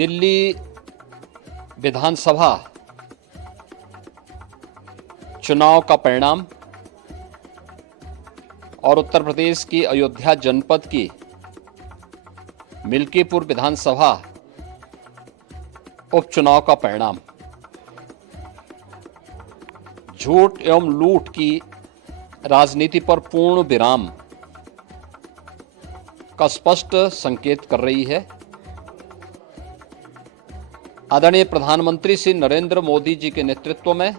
दिल्ली विधानसभा चुनाव का परिणाम और उत्तर प्रदेश की अयोध्या जनपद की मिल्कीपुर विधानसभा उपचुनाव का परिणाम झूठ एवं लूट की राजनीति पर पूर्ण विराम का स्पष्ट संकेत कर रही है। आदरणीय प्रधानमंत्री श्री नरेंद्र मोदी जी के नेतृत्व में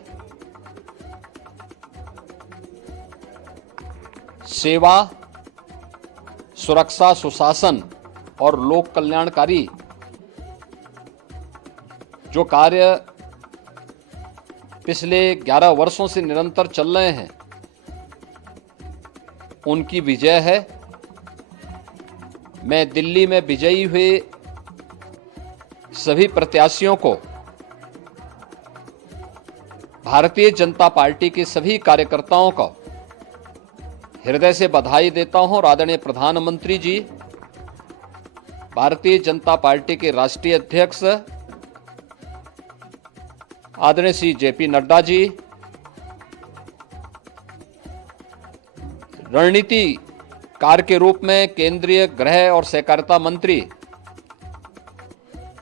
सेवा, सुरक्षा, सुशासन और लोक कल्याणकारी जो कार्य पिछले 11 वर्षों से निरंतर चल रहे हैं, उनकी विजय है। मैं दिल्ली में विजयी हुए सभी प्रत्याशियों को, भारतीय जनता पार्टी के सभी कार्यकर्ताओं को हृदय से बधाई देता हूं और आदरणीय प्रधानमंत्री जी, भारतीय जनता पार्टी के राष्ट्रीय अध्यक्ष आदरणीय श्री जेपी नड्डा जी, रणनीतिकार के रूप में केंद्रीय गृह और सहकारिता मंत्री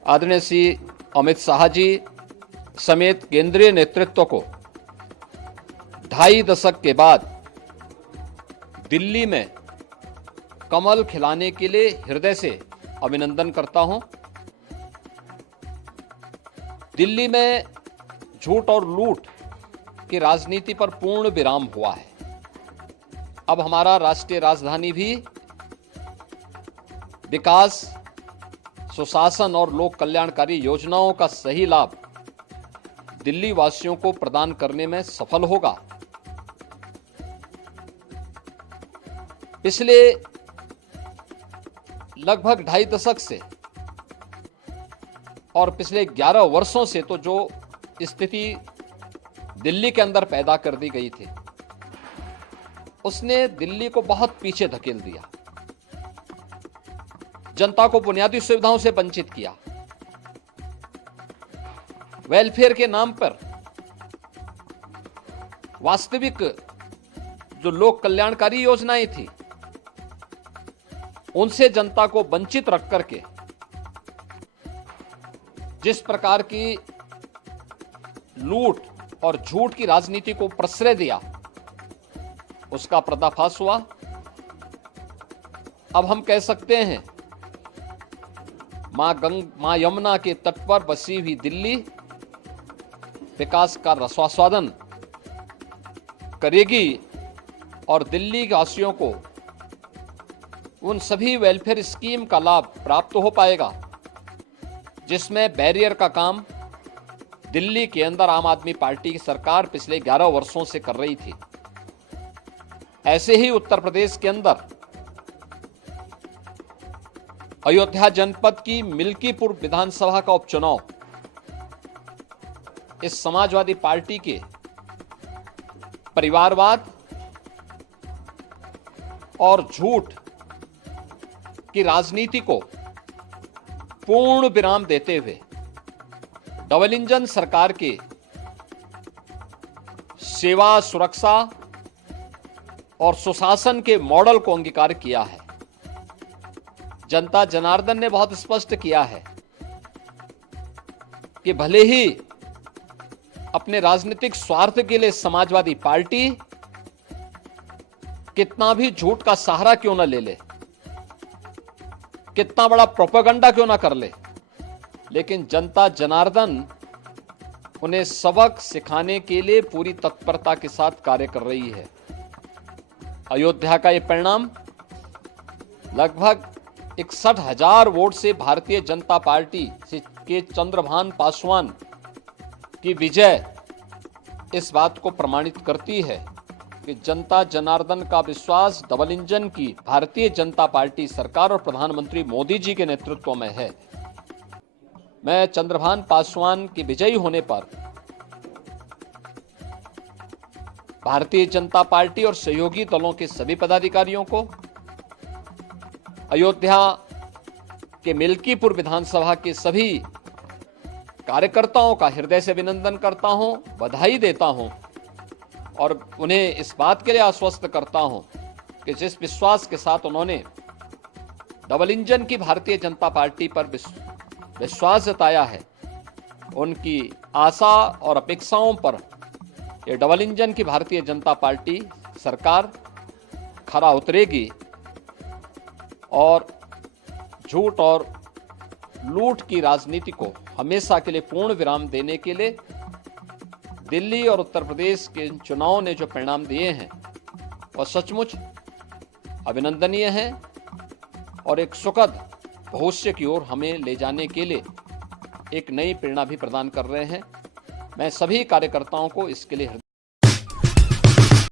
आदरणीय श्री अमित शाह जी समेत केंद्रीय नेतृत्व को 2.5 दशक के बाद दिल्ली में कमल खिलाने के लिए हृदय से अभिनंदन करता हूं। दिल्ली में झूठ और लूट की राजनीति पर पूर्ण विराम हुआ है। अब हमारा राष्ट्रीय राजधानी भी विकास, सुशासन और लोक कल्याणकारी योजनाओं का सही लाभ दिल्ली वासियों को प्रदान करने में सफल होगा। पिछले लगभग 2.5 दशक से और पिछले 11 वर्षों से तो जो स्थिति दिल्ली के अंदर पैदा कर दी गई थी, उसने दिल्ली को बहुत पीछे धकेल दिया, जनता को बुनियादी सुविधाओं से वंचित किया। वेलफेयर के नाम पर वास्तविक जो लोक कल्याणकारी योजनाएं थी, उनसे जनता को वंचित रख करके जिस प्रकार की लूट और झूठ की राजनीति को प्रश्रय दिया, उसका पर्दाफाश हुआ। अब हम कह सकते हैं मां यमुना के तट पर बसी हुई दिल्ली विकास का रसास्वादन करेगी और दिल्ली वासियों को उन सभी वेलफेयर स्कीम का लाभ प्राप्त हो पाएगा जिसमें बैरियर का काम दिल्ली के अंदर आम आदमी पार्टी की सरकार पिछले 11 वर्षों से कर रही थी। ऐसे ही उत्तर प्रदेश के अंदर अयोध्या जनपद की मिल्कीपुर विधानसभा का उपचुनाव इस समाजवादी पार्टी के परिवारवाद और झूठ की राजनीति को पूर्ण विराम देते हुए डबल इंजन सरकार के सेवा, सुरक्षा और सुशासन के मॉडल को अंगीकार किया है। जनता जनार्दन ने बहुत स्पष्ट किया है कि भले ही अपने राजनीतिक स्वार्थ के लिए समाजवादी पार्टी कितना भी झूठ का सहारा क्यों न ले ले, कितना बड़ा प्रोपेगेंडा क्यों ना कर ले, लेकिन जनता जनार्दन उन्हें सबक सिखाने के लिए पूरी तत्परता के साथ कार्य कर रही है। अयोध्या का यह परिणाम लगभग 61,000 वोट से भारतीय जनता पार्टी के चंद्रभान पासवान की विजय इस बात को प्रमाणित करती है कि जनता जनार्दन का विश्वास डबल इंजन की भारतीय जनता पार्टी सरकार और प्रधानमंत्री मोदी जी के नेतृत्व में है। मैं चंद्रभान पासवान के विजयी होने पर भारतीय जनता पार्टी और सहयोगी दलों के सभी पदाधिकारियों को, अयोध्या के मिल्कीपुर विधानसभा के सभी कार्यकर्ताओं का हृदय से अभिनंदन करता हूं, बधाई देता हूं और उन्हें इस बात के लिए आश्वस्त करता हूं कि जिस विश्वास के साथ उन्होंने डबल इंजन की भारतीय जनता पार्टी पर विश्वास जताया है, उनकी आशा और अपेक्षाओं पर ये डबल इंजन की भारतीय जनता पार्टी सरकार खरा उतरेगी और झूठ और लूट की राजनीति को हमेशा के लिए पूर्ण विराम देने के लिए दिल्ली और उत्तर प्रदेश के चुनाव ने जो परिणाम दिए हैं वह सचमुच अभिनंदनीय हैं और एक सुखद भविष्य की ओर हमें ले जाने के लिए एक नई प्रेरणा भी प्रदान कर रहे हैं। मैं सभी कार्यकर्ताओं को इसके लिए